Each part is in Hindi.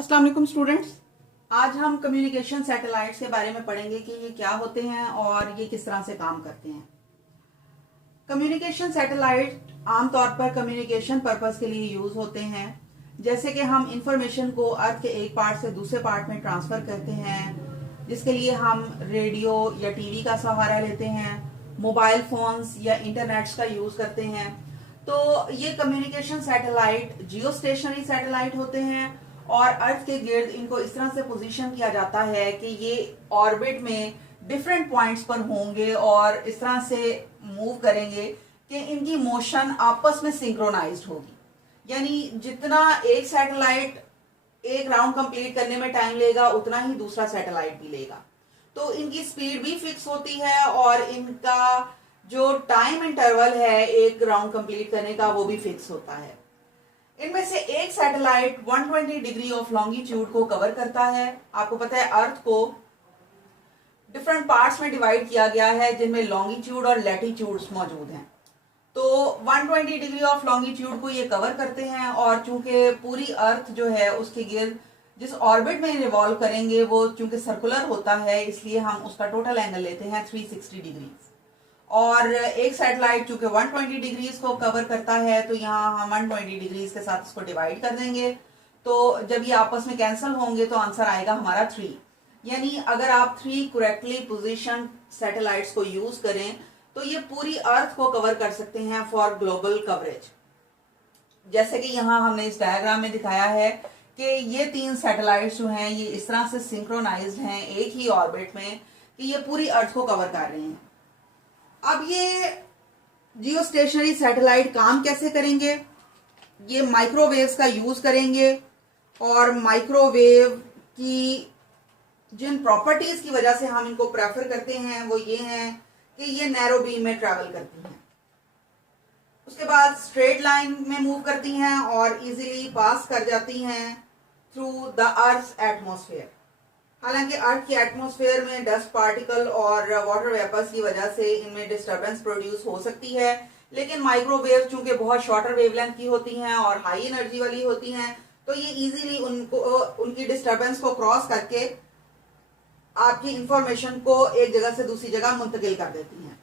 अस्सलाम वालेकुम स्टूडेंट्स। आज हम कम्युनिकेशन सैटेलाइट्स के बारे में पढ़ेंगे कि ये क्या होते हैं और ये किस तरह से काम करते हैं। कम्युनिकेशन सैटेलाइट आमतौर पर कम्युनिकेशन पर्पस के लिए यूज होते हैं, जैसे कि हम इंफॉर्मेशन को अर्थ के एक पार्ट से दूसरे पार्ट में ट्रांसफर करते हैं, जिसके लिए हम रेडियो या टीवी का सहारा लेते हैं, मोबाइल फोन्स या इंटरनेट्स का यूज करते हैं। तो ये कम्युनिकेशन सैटेलाइट जियो स्टेशनरी सैटेलाइट होते हैं और अर्थ के गिर्द इनको इस तरह से पोजीशन किया जाता है कि ये ऑर्बिट में डिफरेंट पॉइंट्स पर होंगे और इस तरह से मूव करेंगे कि इनकी मोशन आपस में सिंक्रोनाइज्ड होगी। यानी जितना एक सैटेलाइट एक राउंड कंप्लीट करने में टाइम लेगा उतना ही दूसरा सैटेलाइट भी लेगा। तो इनकी स्पीड भी फिक्स होती है और इनका जो टाइम इंटरवल है एक राउंड कंप्लीट करने का वो भी फिक्स होता है। इनमें से एक सैटेलाइट 120 डिग्री ऑफ लॉन्गिट्यूड को कवर करता है। आपको पता है अर्थ को डिफरेंट पार्ट्स में डिवाइड किया गया है जिनमें लॉन्गिट्यूड और लैटिट्यूड्स मौजूद हैं। तो 120 डिग्री ऑफ लॉन्गिट्यूड को ये कवर करते हैं और चूंकि पूरी अर्थ जो है उसके गिर्द जिस ऑर्बिट में रिवॉल्व करेंगे वो चूंकि सर्कुलर होता है, इसलिए हम उसका टोटल एंगल लेते हैं 360 डिग्री। और एक सैटेलाइट चूंकि 120 डिग्रीज को कवर करता है तो यहाँ हम 120 डिग्रीज के साथ इसको डिवाइड कर देंगे। तो जब ये आपस में कैंसिल होंगे तो आंसर आएगा हमारा 3। यानी अगर आप 3 करेक्टली पोजीशन सैटेलाइट्स को यूज करें तो ये पूरी अर्थ को कवर कर सकते हैं फॉर ग्लोबल कवरेज। जैसे कि यहाँ हमने इस डायग्राम में दिखाया है कि ये 3 सैटेलाइट्स जो हैं ये इस तरह से सिंक्रोनाइज्ड हैं एक ही ऑर्बिट में कि ये पूरी अर्थ को कवर कर रहे हैं। अब ये जियो स्टेशनरी सैटेलाइट काम कैसे करेंगे? ये माइक्रोवेव्स का यूज करेंगे और माइक्रोवेव की जिन प्रॉपर्टीज की वजह से हम इनको प्रेफर करते हैं वो ये हैं कि ये नैरो बीम में ट्रैवल करती हैं, उसके बाद स्ट्रेट लाइन में मूव करती हैं और इजीली पास कर जाती हैं थ्रू द अर्थ एटमॉस्फेयर। हालांकि अर्थ के एटमॉस्फेयर में डस्ट पार्टिकल और वाटर वेपर्स की वजह से इनमें डिस्टरबेंस प्रोड्यूस हो सकती है, लेकिन माइक्रोवेव चूंकि बहुत शॉर्टर वेवलेंथ की होती हैं और हाई एनर्जी वाली होती हैं तो ये इजीली उनकी डिस्टरबेंस को क्रॉस करके आपकी इंफॉर्मेशन को एक जगह से दूसरी जगह मुंतकिल कर देती हैं।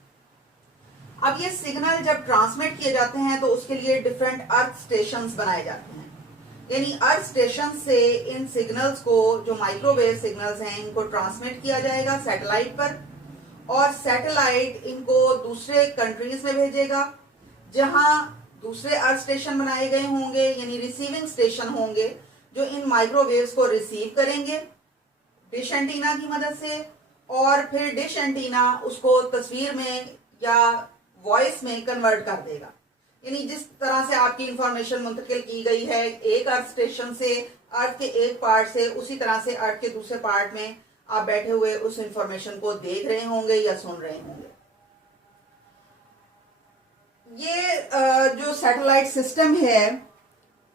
अब ये सिग्नल जब ट्रांसमिट किए जाते हैं तो उसके लिए डिफरेंट अर्थ स्टेशंस बनाए जाते हैं। यानी अर्थ स्टेशन से इन सिग्नल्स को जो माइक्रोवेव सिग्नल्स हैं इनको ट्रांसमिट किया जाएगा सैटेलाइट पर और सैटेलाइट इनको दूसरे कंट्रीज में भेजेगा जहां दूसरे अर्थ स्टेशन बनाए गए होंगे, यानी रिसीविंग स्टेशन होंगे जो इन माइक्रोवेव्स को रिसीव करेंगे डिश एंटीना की मदद से और फिर डिश एंटीना उसको तस्वीर में या वॉइस में कन्वर्ट कर देगा। यानी जिस तरह से आपकी इंफॉर्मेशन मुंतकिल की गई है एक अर्थ स्टेशन से अर्थ के एक पार्ट से, उसी तरह से अर्थ के दूसरे पार्ट में आप बैठे हुए उस इंफॉर्मेशन को देख रहे होंगे या सुन रहे होंगे। ये जो सैटेलाइट सिस्टम है,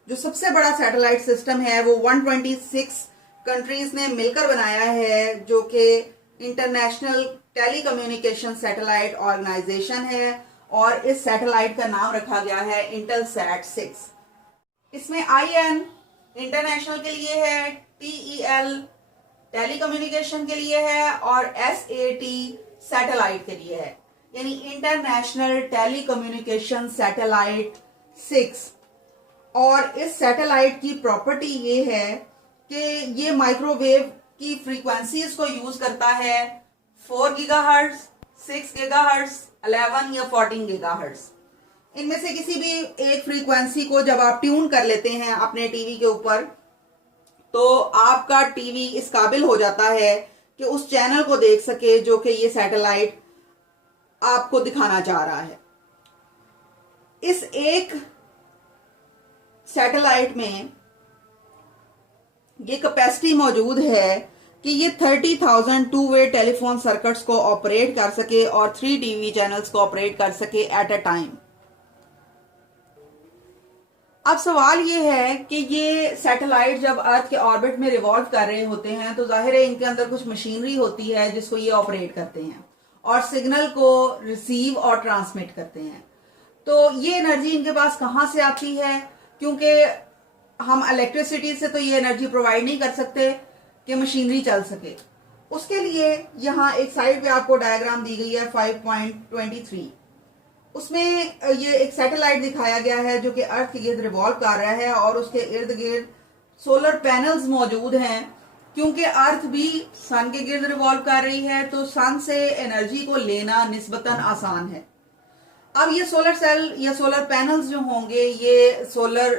जो सबसे बड़ा सैटेलाइट सिस्टम है वो 126 कंट्रीज ने मिलकर बनाया है, जो कि इंटरनेशनल टेलीकम्युनिकेशन सैटेलाइट ऑर्गेनाइजेशन है और इस सैटेलाइट का नाम रखा गया है इंटेलसैट 6। इसमें IN इंटरनेशनल के लिए है, TEL टेलीकम्युनिकेशन के लिए है और SAT सैटेलाइट के लिए है, यानी इंटरनेशनल टेलीकम्युनिकेशन सैटेलाइट 6। और इस सैटेलाइट की प्रॉपर्टी ये है कि ये माइक्रोवेव की फ्रीक्वेंसीज को यूज करता है 4 गीगाहर्ट्ज, 6 गीगाहर्ट्ज, 11 या 14 गीगाहर्ट्ज। इनमें से किसी भी एक फ्रीक्वेंसी को जब आप ट्यून कर लेते हैं अपने टीवी के ऊपर तो आपका टीवी इस काबिल हो जाता है कि उस चैनल को देख सके जो कि ये सैटेलाइट आपको दिखाना चाह रहा है। इस एक सैटेलाइट में ये कैपेसिटी मौजूद है कि ये 30,000 टू वे टेलीफोन सर्किट्स को ऑपरेट कर सके और 3 टीवी चैनल्स को ऑपरेट कर सके एट अ टाइम। अब सवाल ये है कि ये सैटेलाइट जब अर्थ के ऑर्बिट में रिवॉल्व कर रहे होते हैं तो जाहिर है इनके अंदर कुछ मशीनरी होती है जिसको ये ऑपरेट करते हैं और सिग्नल को रिसीव और ट्रांसमिट करते हैं। तो ये एनर्जी इनके पास कहां से आती है? क्योंकि हम इलेक्ट्रिसिटी से तो ये एनर्जी प्रोवाइड नहीं कर सकते कि मशीनरी चल सके। उसके लिए यहाँ एक साइड पे आपको डायग्राम दी गई है 5.23। उसमें ये एक सैटेलाइट दिखाया गया है जो कि अर्थ के गिर्द रिवॉल्व कर रहा है और उसके इर्द गिर्द सोलर पैनल्स मौजूद हैं। क्योंकि अर्थ भी सन के गिर्द रिवॉल्व कर रही है तो सन से एनर्जी को लेना निस्बतन आसान है। अब ये सोलर सेल या सोलर पैनल्स जो होंगे ये सोलर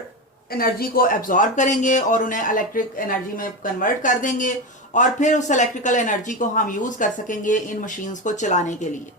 एनर्जी को एब्जॉर्ब करेंगे और उन्हें इलेक्ट्रिक एनर्जी में कन्वर्ट कर देंगे और फिर उस इलेक्ट्रिकल एनर्जी को हम यूज कर सकेंगे इन मशीन्स को चलाने के लिए।